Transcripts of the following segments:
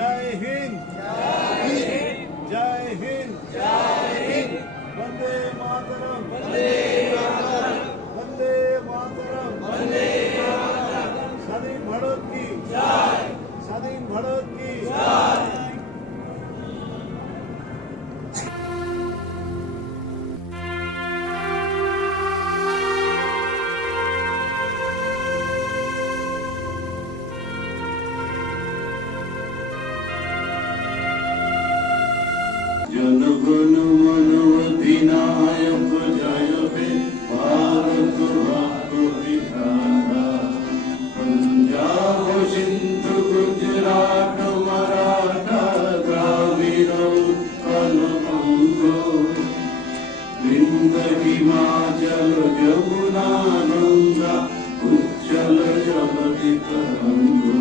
जय हिंद, जय हिंद, वंदे मातरम, वंदे मातरम, स्वाधीन भारत की जय, स्वाधीन भारत की जय। जनगण मन अधिनायक जय हे भारत भाग्य विधाता। पंजाब सिंध गुजरात मराठा द्राविड़ उत्कल बंग, विंध्य हिमाचल यमुना गंगा उच्चल जलधि तरंगो।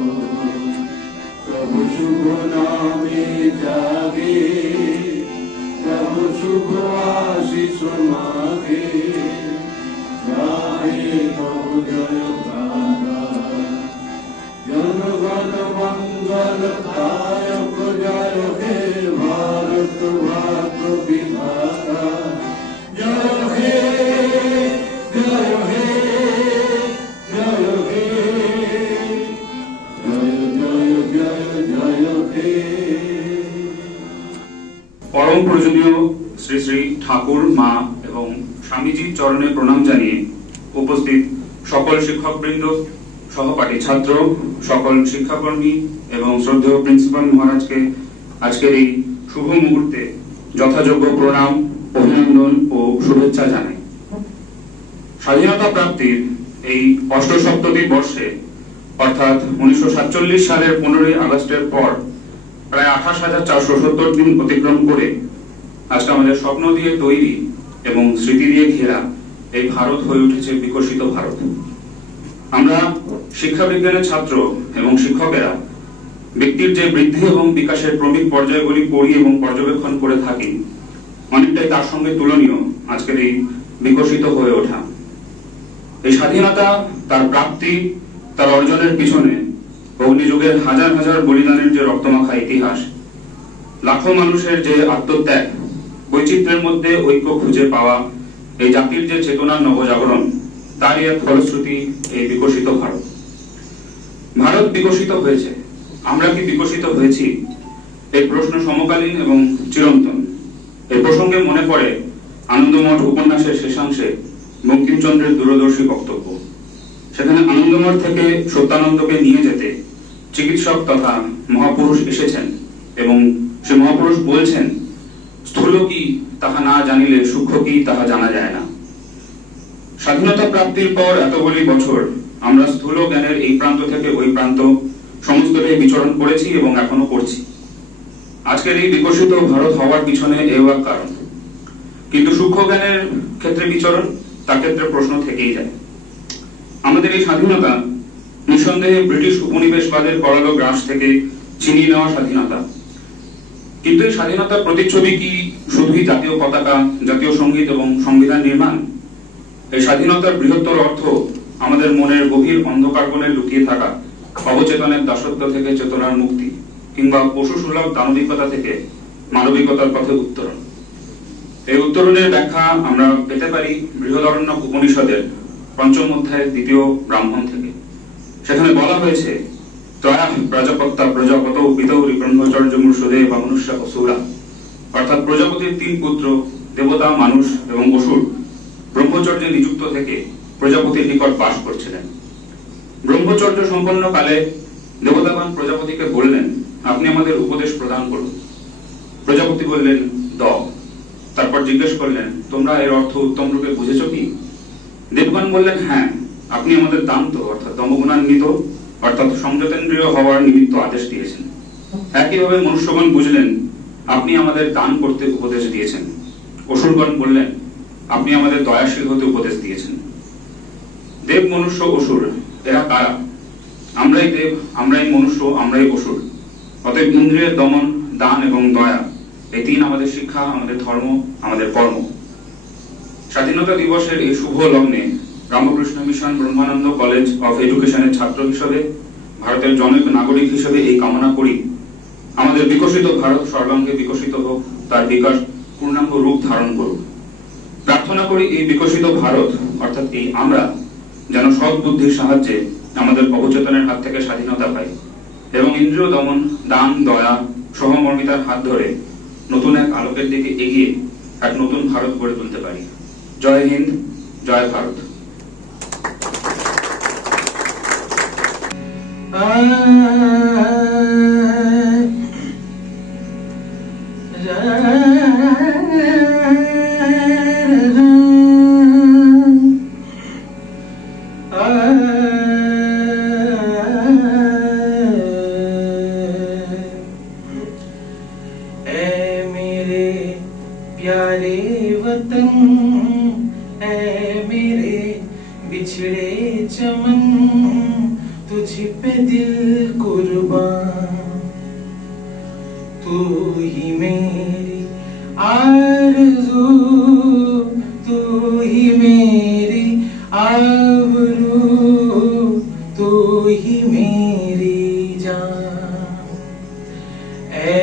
प्रभु शुभ नामे जागे, प्रभु शुभ आशीष मागे, गाहे प्रभु जय गाथा। जनगण मंगल दायक जय हे भारत भाग्य विधाता। जय हे, जय हे, जय हे, जय जय जय जय हे। परम प्रयोजनीय श्री श्री ठाकुर मा एवं स्वामीजीर चरणे प्रणाम जानिए उपस्थित सकल शिक्षकबृंद, सहपाठी छात्र, सकल शिक्षाकर्मी एवं श्रद्धेय प्रिंसिपल महाराज के आजकेर এই शुभ मुहूर्ते যথাযোগ্য প্রণাম, অভিনন্দন ও শুভেচ্ছা জানাই। স্বাধীনতা প্রাপ্তির এই অষ্টসপ্ততি বর্ষে অর্থাৎ 1947 সালের 15 আগস্টের পর প্রায় 28,470 দিন অতিক্রম করে আজকে আমাদের স্বপ্ন দিয়ে তৈরি এবং স্মৃতি দিয়ে ঘেরা এই ভারত হয়ে উঠেছে বিকশিত ভারত। আমরা শিক্ষা বিজ্ঞানের ছাত্র এবং শিক্ষকেরা ব্যক্তির যে বৃদ্ধি এবং বিকাশের ক্রমিক পর্যায়গুলি পড়ি এবং পর্যবেক্ষণ করে থাকি, অনেকটাই তার সঙ্গে তুলনীয় আজকের এই বিকশিত হয়ে ওঠা। এই স্বাধীনতা, তার প্রাপ্তি, তার অর্জনের পিছনে অগ্নিযুগের হাজার হাজার বলিদানের যে রক্তমাখা ইতিহাস, লাখো মানুষের যে আত্মত্যাগ, বৈচিত্র্যের মধ্যে ঐক্য খুঁজে পাওয়া, এই জাতির যে চেতনার নবজাগরণ, তারই এক ফলশ্রুতি এই বিকশিত ভারত। ভারত বিকশিত হয়েছে, আমরা কি বিকশিত হয়েছি? এই প্রশ্ন সমকালীন এবং চিরন্তন। এই প্রসঙ্গে মনে পড়ে আনন্দমঠ উপন্যাসের শেষাংশে বঙ্কিমচন্দ্রের দূরদর্শী বক্তব্য। সেখানে আনন্দমঠ থেকে সত্যানন্দকে নিয়ে যেতে চিকিৎসক তথা মহাপুরুষ এসেছেন এবং সে মহাপুরুষ বলছেন, স্থূল কি তাহা না জানিলে সূক্ষ্ম কি তাহা জানা যায় না। স্বাধীনতা প্রাপ্তির পর এতগুলি বছর আমরা স্থূল জ্ঞানের এই প্রান্ত থেকে ওই প্রান্ত সমস্তটাই বিচরণ করেছি এবং এখনো করছি। আজকের এই বিকশিত ভারত হওয়ার পিছনে এও এক কারণ। কিন্তু সূক্ষ্ম জ্ঞানের ক্ষেত্রে বিচরণ, তার ক্ষেত্রে প্রশ্ন থেকেই যায়। আমাদের এই স্বাধীনতা নিঃসন্দেহে ব্রিটিশ উপনিবেশবাদের করালো গ্রাস থেকে ছিনিয়ে নেওয়া স্বাধীনতা। কিন্তু এই স্বাধীনতার প্রতিচ্ছবি কি শুধুই জাতীয় পতাকা, জাতীয় সঙ্গীত এবং সংবিধান নির্মাণ? এই স্বাধীনতার বৃহত্তর অর্থ আমাদের মনের গভীর অন্ধকার কোণে লুকিয়ে থাকা অবচেতনের দাসত্ব থেকে চেতনার মুক্তি, কিংবা পশু সুলভ দানবিকতা থেকে মানবিকতার পথে উত্তরণ। এই উত্তরণের ব্যাখ্যা আমরা পেতে পারি বৃহদারণ্যক উপনিষদের ৫ম অধ্যায়ের ২য় ব্রাহ্মণ থেকে। সেখানে বলা হয়েছে, ত্রয়া প্রজাপত্তা প্রজাপত পিতৌরি ব্রহ্মচর্য মূর্ষদে বা মনুষ্য অসুরা, অর্থাৎ প্রজাপতির ৩ পুত্র দেবতা, মানুষ এবং অসুর ব্রহ্মচর্যে নিযুক্ত থেকে প্রজাপতির নিকট বাস করছিলেন। ব্রহ্মচর্য সম্পন্ন কালে দেবতাগণ প্রজাপতিকে বললেন, আপনি আমাদের উপদেশ প্রদান করুন। প্রজাপতি বললেন, দাও। তারপর জিজ্ঞেস করলেন, তোমরা এর অর্থ উত্তম রূপে বুঝেছ কি? দেবগণ বললেন, হ্যাঁ, আপনি আমাদের দান্ত অর্থাৎ দমগুণান্বিত অর্থাৎ সংযতেন্দ্রিয় হওয়ার নিমিত্ত আদেশ দিয়েছেন। একইভাবে মনুষ্যগণ বুঝলেন, আপনি আমাদের দান করতে উপদেশ দিয়েছেন। অসুরগণ বললেন, আপনি আমাদের দয়াশীল হতে উপদেশ দিয়েছেন। দেব, মনুষ্য, অসুর এরা কারা? আমরাই দেব, আমরাই মনুষ্য, আমরাই অসুর। অতএব ইন্দ্রিয়ের দমন, দান এবং দয়া, এই ৩ আমাদের শিক্ষা, আমাদের ধর্ম, আমাদের কর্ম। স্বাধীনতা দিবসের এই শুভ লগ্নে Ramakrishna mission Brahmananda college of এডুকেশনের ছাত্র হিসেবে, ভারতের জনৈক নাগরিক হিসেবে এই কামনা করি আমাদের বিকশিত ভারত সর্বাঙ্গে বিকশিত হোক, তার বিকাশ পূর্ণাঙ্গ রূপ ধারণ করুক। প্রার্থনা করি এই বিকশিত ভারত অর্থাৎ এই আমরা যেন সৎ বুদ্ধির সাহায্যে আমাদের অবচেতনের হাত থেকে স্বাধীনতা পাই এবং ইন্দ্রিয় দমন, দান, দয়া, সহমর্মিতার হাত ধরে নতুন এক আলোকের দিকে এগিয়ে এক নতুন ভারত গড়ে তুলতে পারি। জয় হিন্দ, জয় ভারত। प्यारे वतन ऐ मेरे बिछड़े चमन, तुझ पे दिल कुर्बान। तू ही मेरी आरज़ू, तू ही मेरी आबरू, तू ही मेरी जान। ऐ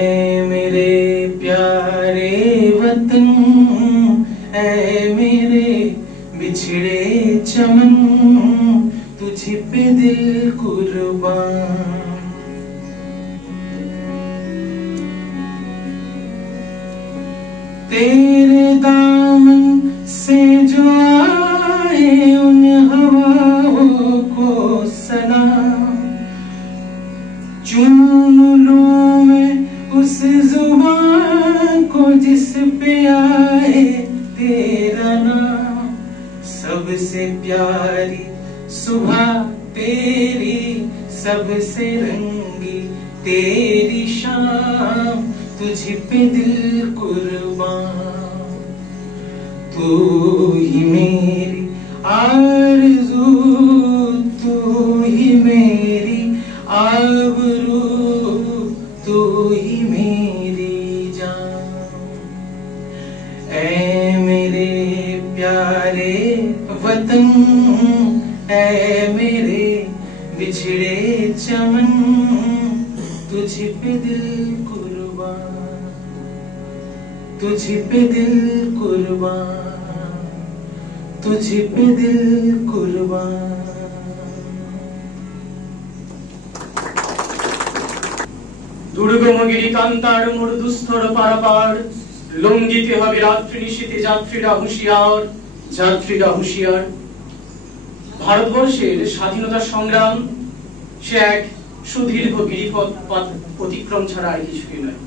मेरे प्यारे वतन ऐ मेरे बिछड़े चमन, तुझ पे दिल कुर्बान। तेरे दामन से जो आए उन हवाओं को सलाम, चुन लूं मैं उस जुबान को जिस पे आए तेरा नाम। सबसे प्यारी सुबह तेरी, सबसे रंगी तेरी शाम, तुझ पे दिल कुर्बान। तू ही मेरी आरज़ू, तू ही मेरी आबरू, तू ही मेरी जान। ऐ मेरे प्यारे वतन ऐ मेरे बिछड़े चमन, तुझ पे दिल कुर्बान, तुझ पे दिल कुर्बान, तुझ पे दिल कुर्बान। দুর্গমগিরি কান্তার মরুদুস্থর পারাপার, লঙ্ঘিতে হবে রাত্রি নিশীথে যাত্রীরা হুঁশিয়ার, যাত্রীরা হুঁশিয়ার। ভারতবর্ষের স্বাধীনতা সংগ্রাম সে এক সুদীর্ঘ গিরিপথ অতিক্রম ছাড়া আর কিছুই নয়।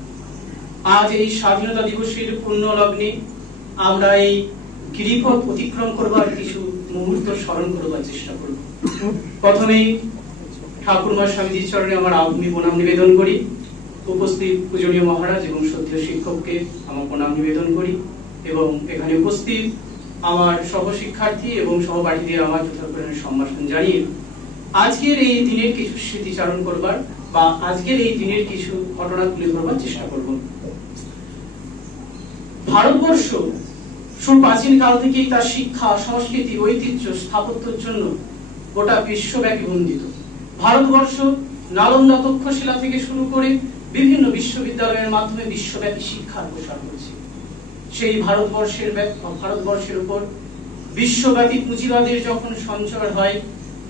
আজ এই স্বাধীনতা দিবসের পূর্ণ লগ্নে আমরা এই গিরিপথ অতিক্রম করবার কিছু মুহূর্ত স্মরণ করবার চেষ্টা করব। প্রথমেই ঠাকুরমা স্বামীজির চরণে আমার আগুনি প্রণাম নিবেদন করি। উপস্থিত পূজনীয় মহারাজ এবং শ্রদ্ধেয় শিক্ষককে আমার প্রণাম নিবেদন করি এবং এখানে উপস্থিত আমার সহশিক্ষার্থী এবং সহপাঠীদের আমার যথাযথ সম্ভাষণ জানিয়ে আজকের এই দিনের কিছু স্মৃতিচারণ করবার বা আজকের এই দিনের কিছু ঘটনা তুলে ধরবার চেষ্টা করব। ভারতবর্ষ সুপ্রাচীন কাল থেকেই তার শিক্ষা, সংস্কৃতি, ঐতিহ্য, স্থাপত্যের জন্য গোটা বিশ্বব্যাপী বন্দিত। ভারতবর্ষ নালন্দা তক্ষশিলা থেকে শুরু করে বিভিন্ন বিশ্ববিদ্যালয়ের মাধ্যমে বিশ্বব্যাপী শিক্ষার প্রসার করেছে। সেই ভারতবর্ষের উপর বিশ্বব্যাপী পুঁজিবাদের যখন সঞ্চার হয়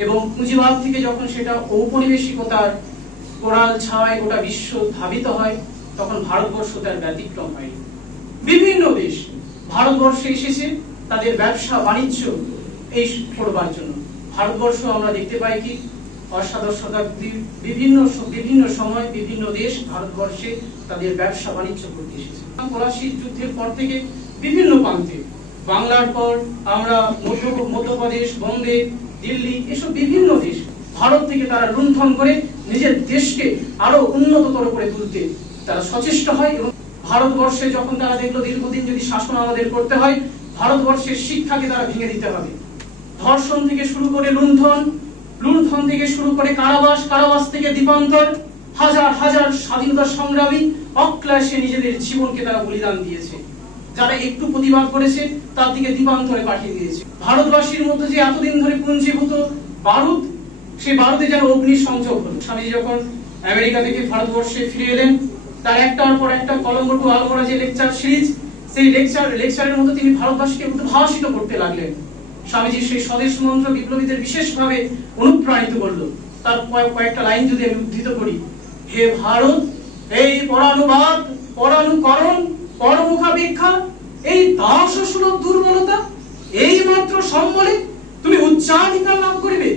এবং পুঁজিবাদ থেকে যখন সেটা ঔপনিবেশিকতার কোরাল ছায় গোটা বিশ্ব ধাবিত হয়, তখন ভারতবর্ষ তার ব্যতিক্রম হয়। বিভিন্ন দেশ ভারতবর্ষে এসেছে তাদের ব্যবসা বাণিজ্য এই করবার জন্য। ভারতবর্ষ আমরা দেখতে পাই কি অষ্টাদশ শতাব্দীর বিভিন্ন সময় বিভিন্ন দেশ ভারতবর্ষে তাদের ব্যবসা বাণিজ্য করতে এসেছে। পলাশীর যুদ্ধের পর থেকে বিভিন্ন প্রান্তে, বাংলার পর আমরা মধ্যপ্রদেশ, বোম্বে, দিল্লি, এসব বিভিন্ন দেশ ভারত থেকে তারা লুণ্ঠন করে নিজের দেশকে আরো উন্নততর করে তুলতে তারা সচেষ্ট হয়। এবং ভারতবর্ষে যখন তারা দেখলো দীর্ঘদিন যদি শাসন আমাদের করতে হয়, ভারতবর্ষের শিক্ষাকে তারা ভেঙে দিতে হবে। ধর্ষণ থেকে শুরু করে লুণ্ঠন থেকে শুরু করে কারাবাস থেকে দ্বীপান্তর, হাজার হাজার স্বাধীনতা সংগ্রামী অক্লাশে নিজেদের জীবনকে তারা বলিদান দিয়েছে। যারা একটু প্রতিবাদ করেছে তার দিকে দ্বীপান্তরে পাঠিয়ে দিয়েছে। ভারতবাসীর মধ্যে যে এতদিন ধরে পুঞ্জীভূত বারুদ, সেই বারুদে যেন অগ্নি সংযোগ হলো। স্বামীজি যখন আমেরিকা থেকে ভারতবর্ষে ফিরে এলেন, তার একটার পর একটা কলম্বো টু আলমোড়া যে লেকচার সিরিজ, সেই লেকচারের মধ্যে তিনি ভারতবাসীকে উদ্ভাসিত করতে লাগলেন। স্বামীজির সেই স্বদেশ মন্ত্র বিপ্লবীদের বিশেষভাবে অনুপ্রাণিত করলো। তার কয়েকটা লাইন যদি আমি উদ্ধৃত করি, হে ভারত, এই পরানুবাদ, পরানুকরণ, পরমুখাপেক্ষা, এই দাস ও সুলভ দুর্বলতা, এই মাত্র সম্বলে তুমি উচ্চাধিকার লাভ করিবে,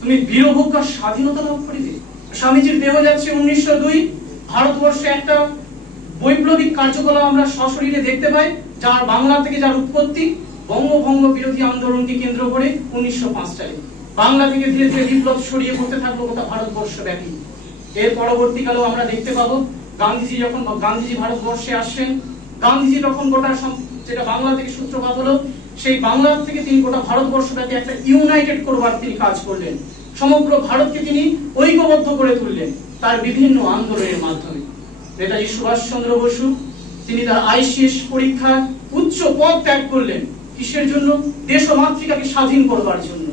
তুমি বীরভোগ্য স্বাধীনতা লাভ করিবে। স্বামীজির দেহ যাচ্ছে 1902। ভারতবর্ষে একটা বৈপ্লবিক কার্যকলাপ আমরা সশরীরে দেখতে পাই, যার বাংলা থেকে যার উৎপত্তি বঙ্গভঙ্গ বিরোধী আন্দোলনকে কেন্দ্র করে 1905 সালে। বাংলা থেকে ধীরে ধীরে বিপ্লব ছড়িয়ে পড়তে থাকলো গোটা ভারতবর্ষ ব্যাপী। এর পরবর্তীকালেও আমরা দেখতে পাবো গান্ধীজি ভারতবর্ষে আসছেন। গান্ধীজি তখন গোটা যেটা বাংলা থেকে সূত্রপাত হলো, সেই বাংলা থেকে তিনি গোটা ভারতবর্ষ ব্যাপী একটা ইউনাইটেড করবার তিনি কাজ করলেন। সমগ্র ভারতকে তিনি ঐক্যবদ্ধ করে তুললেন তার বিভিন্ন আন্দোলনের মাধ্যমে। নেতাজি সুভাষচন্দ্র বসু তিনি তার আইসিএস পরীক্ষার উচ্চ পদ ত্যাগ করলেন। কিসের জন্য? দেশ ও মাতৃকাকে স্বাধীন করবার জন্য।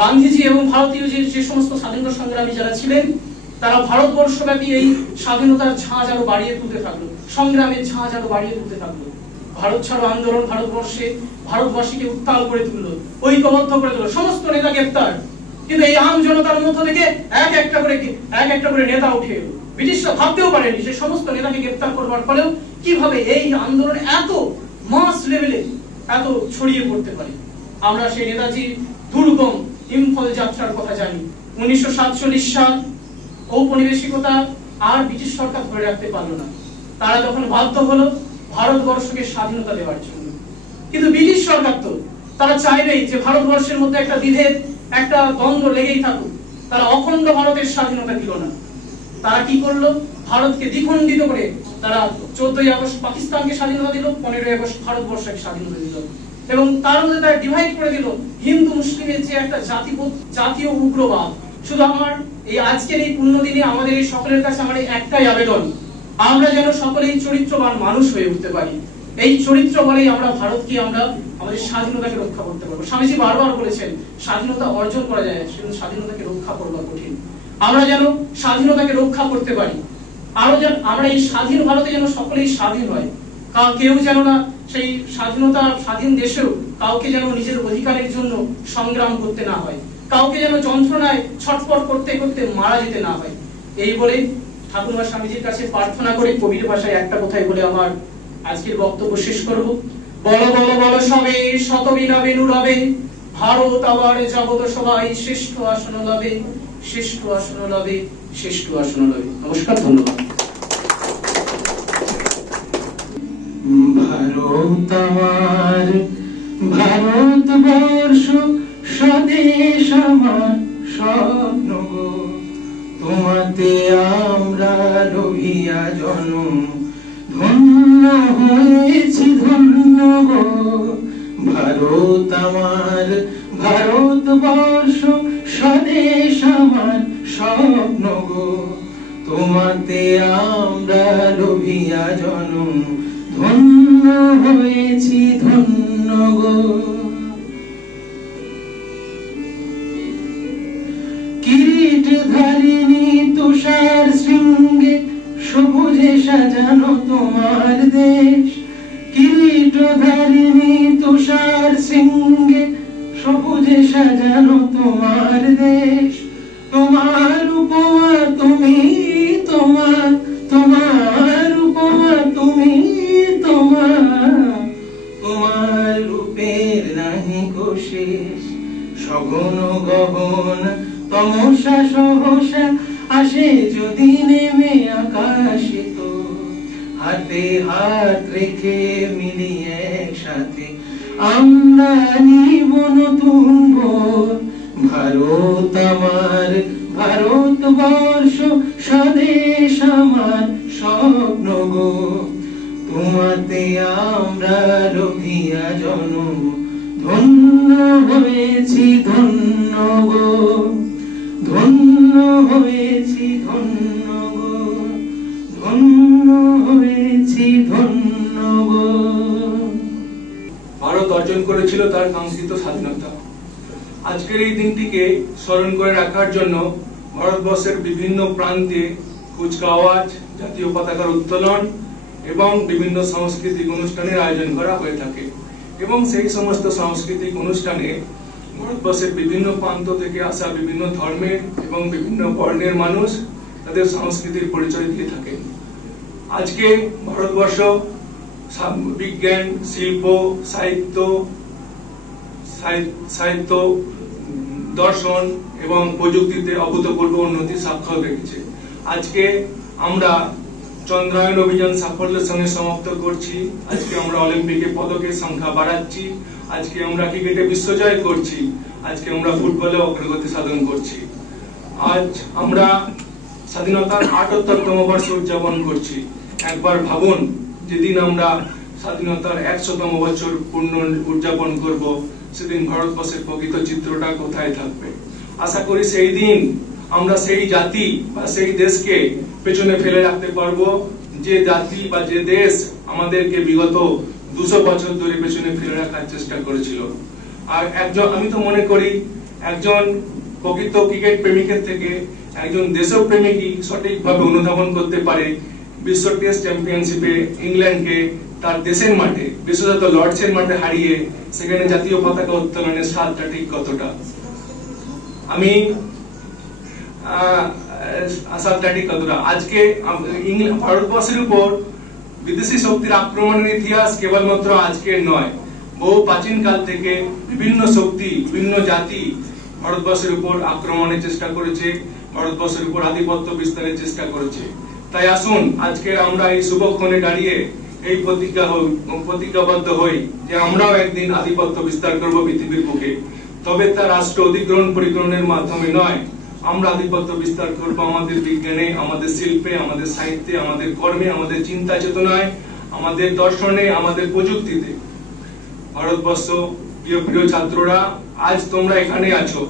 গান্ধীজি এবং ভারতীয় যে সমস্ত স্বাধীনতা সংগ্রামী যারা ছিলেন, তারা ভারতবর্ষব্যাপী এই স্বাধীনতার ঝাঁজ আরো বাড়িয়ে তুলতে থাকলো, সংগ্রামের ঝাঁজ আরো বাড়িয়ে তুলতে থাকলো। ভারত ছাড়ো আন্দোলন ভারতবর্ষে ভারতবাসীকে উত্তাল করে তুললো, ঐক্যবদ্ধ করে তুললো। সমস্ত নেতা গ্রেপ্তার, কিন্তু এই আম জনতার মধ্য থেকে এক একটা করে নেতা উঠে এলো। ব্রিটিশরা ভাবতেও পারেনি যে সমস্ত নেতাকে গ্রেপ্তার করবার ফলেও কিভাবে এই আন্দোলন এত মাস লেভেলে এত ছড়িয়ে পড়তে পারে। আমরা সেই নেতাজির দুর্গম ইম্ফল যাত্রার কথা জানি। 1947 সাল, ঔপনিবেশিকতা আর ব্রিটিশ সরকার ধরে রাখতে পারলো না। তারা তখন বাধ্য হলো ভারতবর্ষকে স্বাধীনতা দেওয়ার জন্য। কিন্তু ব্রিটিশ সরকার তো তারা চাইবেই যে ভারতবর্ষের মধ্যে একটা বিভেদ, একটা দ্বন্দ্ব লেগেই থাকুক। তারা অখণ্ড ভারতের স্বাধীনতা দিল না। তারা কি করলো? ভারতকে দ্বিখণ্ডিত করে তারা 14ই আগস্ট পাকিস্তানকে স্বাধীনতা দিল, 15ই আগস্ট ভারতবর্ষকে স্বাধীনতা দিল, এবং তার মধ্যে তারা ডিভাইড করে দিল হিন্দু মুসলিমের যে একটা জাতীয় উগ্রবাদ। শুধু আমার এই আজকের এই পুণ্য দিনে আমাদের এই সকলের কাছে আমার একটাই আবেদন, আমরা যেন সকলেই চরিত্রবান মানুষ হয়ে উঠতে পারি। এই চরিত্র বলেই আমরা ভারতকে, আমরা আমাদের স্বাধীনতাকে রক্ষা করতে পারবো। স্বামীজি বারবার বলেছেন স্বাধীনতা অর্জন করা যায়, কিন্তু স্বাধীনতাকে রক্ষা করবা কঠিন। আমরা যেন স্বাধীনতাকে রক্ষা করতে পারি, আরো যেন আমরা এই স্বাধীন ভারতে যেন সকলেই স্বাধীন হয়। কেউ যেন না সেই স্বাধীন দেশেও কাউকে যেন নিজের অধিকারের জন্য সংগ্রাম করতে না হয়, কাউকে যেন যন্ত্রণায় ছটফট করতে করতে মারা যেতে না হয়। এই বলে ঠাকুরমা স্বামীজির কাছে প্রার্থনা করে কবির ভাষায় একটা কথাই বলে আমার আজকের বক্তব্য শেষ করব। বল বল বল সবে শতবিনা বেনু রবে, ভারত আবার জগত সবাই শ্রেষ্ঠ আসন লবে, শ্রেষ্ঠ আসন লবে, শ্রেষ্ঠ আসন লবে। নমস্কার, ধন্যবাদ। ভারত আমার, ভারতবর্ষ স্বদেশ আমার স্বপ্ন গো, তোমাতে আমরা লোভিয়া জনম, ধন্য হয়েছি ধন্য গো। ভারত আমার, ভারতবর্ষ স্বদেশ আমার স্বপ্ন গো, তোমাতে আমরা লোভিয়া জনম, ধন্য হয়েছি ধন্য গো। কিরিট ধারিণী তুষার শৃঙ্গে সবুজে সাজানো তোমার দেশ, কিরিট ধারিণী তুষার শৃঙ্গে সবুজে সাজানো তোমার দেশ। তোমার উপমা তুমি, তোমার উপমা তুমি, তোমার রূপের নাহি কো শেষ। সঘন গগন তমসা সহসা আসে যদি নেমে আকাশে, তো হাতে হাত রেখে মিলিয়ে একসাথে আমরা নিব নতুন ভোর। ভারত আমার, ভারতবর্ষ স্বদেশ আমার স্বপ্ন গো, তোমাতে আমরা লোভিয়া জনম, ধন্য হয়েছি ধন্য গো, ধন্য হয়েছি ধন্য গো, ধন্য হয়েছি ধন্য গো। ভারত অর্জন করেছিল তার কাঙ্ক্ষিত স্বাধীনতা। আজকের এই দিনটিকে স্মরণ করে রাখার জন্য ভারতবর্ষের বিভিন্ন প্রান্তে কুচকাওয়াজ, জাতীয় পতাকার উত্তোলন এবং বিভিন্ন সাংস্কৃতিক অনুষ্ঠানের আয়োজন করা হয়ে থাকে এবং সেই সমস্ত সাংস্কৃতিক অনুষ্ঠানে ভারতবর্ষের বিভিন্ন প্রান্ত থেকে আসা বিভিন্ন ধর্মের এবং বিভিন্ন বর্ণের মানুষ তাদের সংস্কৃতির পরিচয় দিয়ে থাকে। আজকে ভারতবর্ষ বিজ্ঞান, শিল্প, সাহিত্য, দর্শন এবং প্রযুক্তিতে অভূতপূর্ব উন্নতি স্বাক্ষর রেখেছে। আজকে আমরা চন্দ্রায়ন অভিযান সাফল্যের সঙ্গে সমাপ্ত করছি। আজকে আমরা অলিম্পিকে পদকের সংখ্যা বাড়াচ্ছি। আজকে আমরা ক্রিকেটে বিশ্বজয় করছি। আজকে আমরা ফুটবলে অগ্রগতি সাধন করছি। আজ আমরা স্বাধীনতার ৭৮তম বর্ষ উদযাপন করছি। একবার ভাবুন, যেদিন আমরা স্বাধীনতার ১০০তম বছর পূর্ণ উদযাপন করব, সেদিন ভারতবর্ষের প্রকৃত চিত্রটা কোথায় থাকবে। আশা করি সেই দিন আমরা সেই জাতি বা সেই দেশকে পেছনে ফেলে রাখতে পারবো, যে জাতি বা যে দেশ আমাদেরকে বিগত ২০০ বছর ধরে পেছনে ফেলে রাখার চেষ্টা করেছিল। আর আমি তো মনে করি একজন প্রকৃত ক্রিকেট প্রেমিকের থেকে একজন দেশপ্রেমিকই সঠিকভাবে অনুধাবন করতে পারে বিশ্ব টেস্ট চ্যাম্পিয়নশিপে ইংল্যান্ডকে তার দেশের মাঠে, বিশেষত লর্ডসের মাঠে হারিয়ে সেখানে জাতীয় পতাকা উত্তোলনের স্বাদটা ঠিক কতটা। আজকে ভারতবর্ষের উপর বিদেশি শক্তির আক্রমণের ইতিহাস কেবলমাত্র আজকের নয়, বহু প্রাচীন কাল থেকে বিভিন্ন শক্তি, বিভিন্ন জাতি ভারতবর্ষের উপর আক্রমণের চেষ্টা করেছে, ভারতবর্ষের উপর আধিপত্য বিস্তারের চেষ্টা করেছে। তাই আসুন আজকে আমরা এই শুভক্ষণে দাঁড়িয়ে এই প্রতিজ্ঞাবদ্ধ হই যে আমরাও একদিন আধিপত্য বিস্তার করব পৃথিবীর বুকে। তবে তা রাষ্ট্র অধিগ্রহণ পরিগ্রহণের মাধ্যমে নয়, আমরা আধিপত্য বিস্তার করব আমাদের বিজ্ঞানে, আমাদের শিল্পে, আমাদের সাহিত্যে, আমাদের কর্মে, আমাদের চিন্তা চেতনায়, আমাদের দর্শনে, আমাদের প্রযুক্তিতে। ভারতবর্ষ প্রিয় ছাত্ররা, আজ তোমরা এখানে আছো,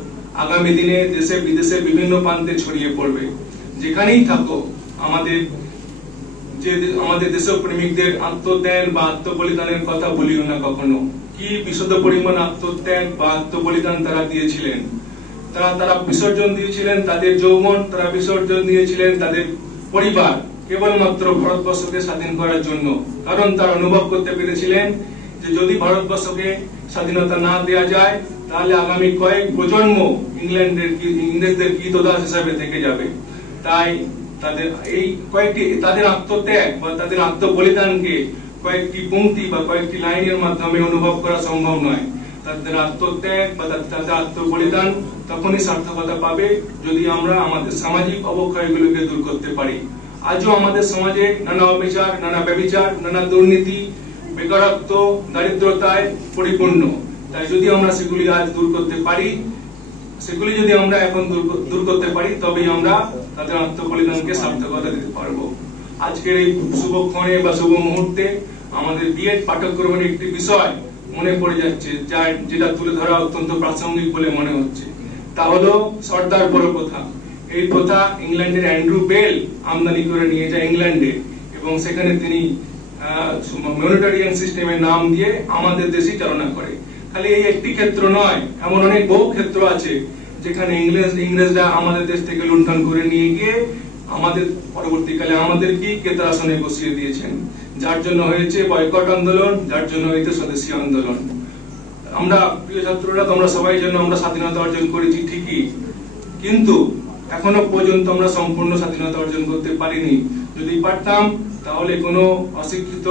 আগামী দিনে দেশে বিদেশে বিভিন্ন প্রান্তে ছড়িয়ে পড়বে। যেখানেই থাকো আমাদের দেশপ্রেমিকদের আত্মত্যাগ বা আত্মবলিদানের কথা বলিও না কখনো। কি বিশদ পরিমাণ আত্মত্যাগ বা আত্মবলিদান তারা দিয়েছিলেন। তারা বিসর্জন দিয়েছিলেন তাদের যৌবন, তারা বিসর্জন দিয়েছিলেন তাদের পরিবার, কেবলমাত্র ভারতবর্ষকে স্বাধীন করার জন্য। কারণ তারা অনুভব করতে পেরেছিলেন যে যদি ভারতবর্ষকে স্বাধীনতা না দেওয়া যায়, তাহলে আগামী কয়েক প্রজন্ম ইংরেজদের কৃতদাস হিসাবে থেকে যাবে। তাই তাদের আত্মত্যাগ বা তাদের আত্মবলিদানকে কয়েকটি পংক্তি বা কয়েকটি লাইনের মাধ্যমে অনুভব করা সম্ভব নয়। তাদের আত্মত্যাগ বা তাদের আত্মবলিদান তখনই সার্থকতা পাবে যদি আমরা আমাদের সামাজিক অবক্ষয়গুলোকে দূর করতে পারি। আজও আমাদের সমাজে নানা অবিচার, নানা ব্যভিচার, নানা দুর্নীতি, বেকারত্ব, দারিদ্রতায় পরিপূর্ণ। তাই যদি আমরা সেগুলি আজ দূর করতে পারি, সেগুলি যদি আমরা এখন দূর করতে পারি, তবেই আমরা তাদের আত্মবলিদানকে সার্থকতা দিতে পারবো। আজকের এই শুভক্ষণে বা শুভ মুহূর্তে আমাদের বিএড পাঠ্যক্রমের একটি বিষয় মনে পড়ে যাচ্ছে, যেটা তুলে ধরা অত্যন্ত প্রাসঙ্গিক বলে মনে হচ্ছে। তা হলো সর্দার বড় প্রথা। এই প্রথা ইংল্যান্ডের অ্যান্ড্রু বেল আমদানি করে নিয়ে যায় ইংল্যান্ডে, এবং সেখানে তিনি মনিটরিয়ান সিস্টেমের নাম দিয়ে আমাদের দেশেই চালনা করে। খালি এই একটি ক্ষেত্র নয়, এমন অনেক বহু ক্ষেত্র আছে যেখানে ইংরেজরা আমাদের দেশ থেকে লুণ্ঠন করে নিয়ে গিয়ে পরবর্তীকালে আমাদেরকে ক্রেতার আসনে বসিয়ে দিয়েছেন, যার জন্য হয়েছে বয়কট আন্দোলন, যার জন্য হয়েছে স্বদেশী আন্দোলন। আমরা প্রিয় ছাত্ররা, তোমরা সবাই জন্য আমরা স্বাধীনতা অর্জন করেছি ঠিকই, কিন্তু এখনো পর্যন্ত আমরা সম্পূর্ণ স্বাধীনতা অর্জন করতে পারিনি। যদি পারতাম, তাহলে কোনো অশিক্ষিত,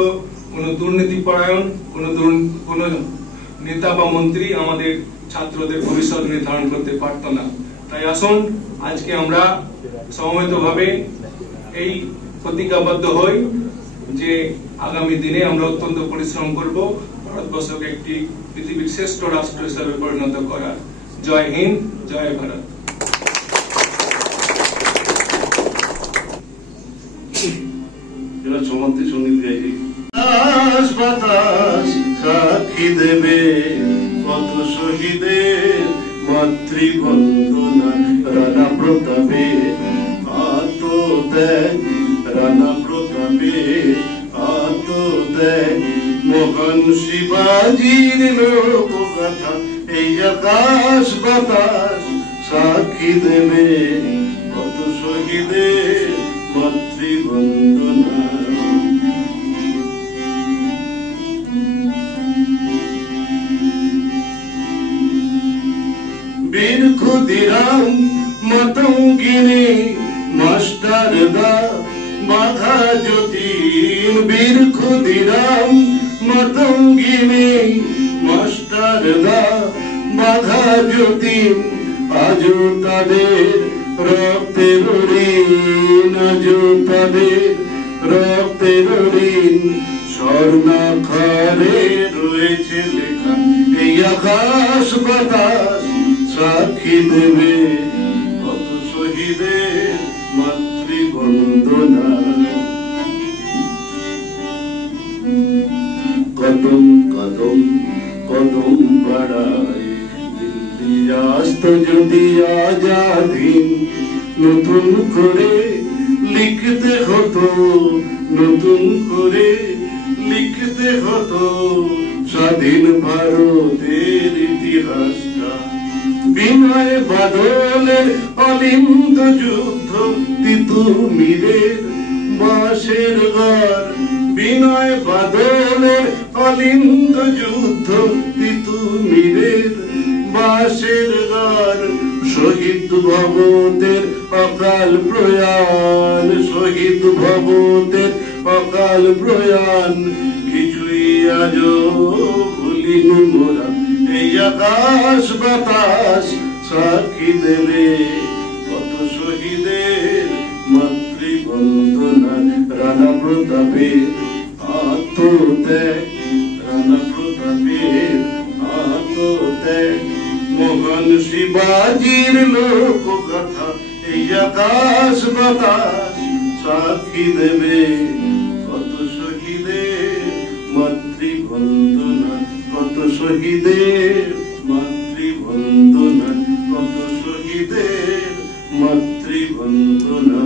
কোনো দুর্নীতিপরায়ণ, কোনো নেতা বা মন্ত্রী আমাদের ছাত্রদের ভবিষ্যৎ নির্ধারণ করতে পারত না। তাই আসুন আজকে আমরা সমবেতভাবে এই প্রতিজ্ঞাবদ্ধ হই যে আগামী দিনে আমরা অত্যন্ত পরিশ্রম করব ভারতবর্ষকে একটি পৃথিবীর শ্রেষ্ঠ রাষ্ট্র হিসেবে পরিণত করার। জয় হিন্দ, জয় ভারত। সমাপ্তি সঙ্গীত গাইছি। বাতাস সাক্ষী দেবে কত শহীদের মাতৃবন্দনা, রানা প্রতাপে আত্মত্যাগ, রানা প্রতাপে আত্মত্যাগ, মহান শিবাজির লোকগাথা এই আকাশ বাতাস সাক্ষী দেবে কত শহীদের মাতৃ মাতৃবন্দনা। বীর ক্ষুদিরাম মতঙ্গিনী মাস্টারদা বাধা যতীন, বীর ক্ষুদিরাম মতঙ্গিনী মাস্টারদা বাধা যতীন, আজও তাদের রক্তের ঋণ, আজও তাদের রক্তের ঋণ স্বর্ণাক্ষরে রয়েছে লেখা। এই আকাশ বাতাস সাক্ষী দেবে কত শহীদের মাতৃবন্দনা। কদম কদম কদম বাড়ায় দিল্লি আস্ত যদি আজাদিন, নতুন করে লিখতে হতো, নতুন করে লিখতে হতো স্বাধীন ভারতের ইতিহাসটা। বিনয় বাদলের অলিন্দ যুদ্ধ, তিতুমিরের বাঁশের ঘর, বিনয় বাদলের অলিন্দ যুদ্ধ, তিতুমিরের বাঁশের ঘর, শহীদ ভগতের অকাল প্রয়াণ, শহীদ ভগতের অকাল প্রয়াণ, কিছুই আজও ভুলিনি মোরা। এই আকাশ বাতাস সাক্ষী দেবে কত শহীদের মাতৃবন্দনা। রানা প্রতাপের আত্মত্যাগ, রানা প্রতাপের আত্মত্যাগ, মহান শিবাজির লোকগাথা। এই আকাশ বাতাস সাক্ষী দেবে কত শহীদের মাতৃবন্দনা, কত শহীদের মাতৃবন্দনা, কত শহীদের মাতৃবন্দনা।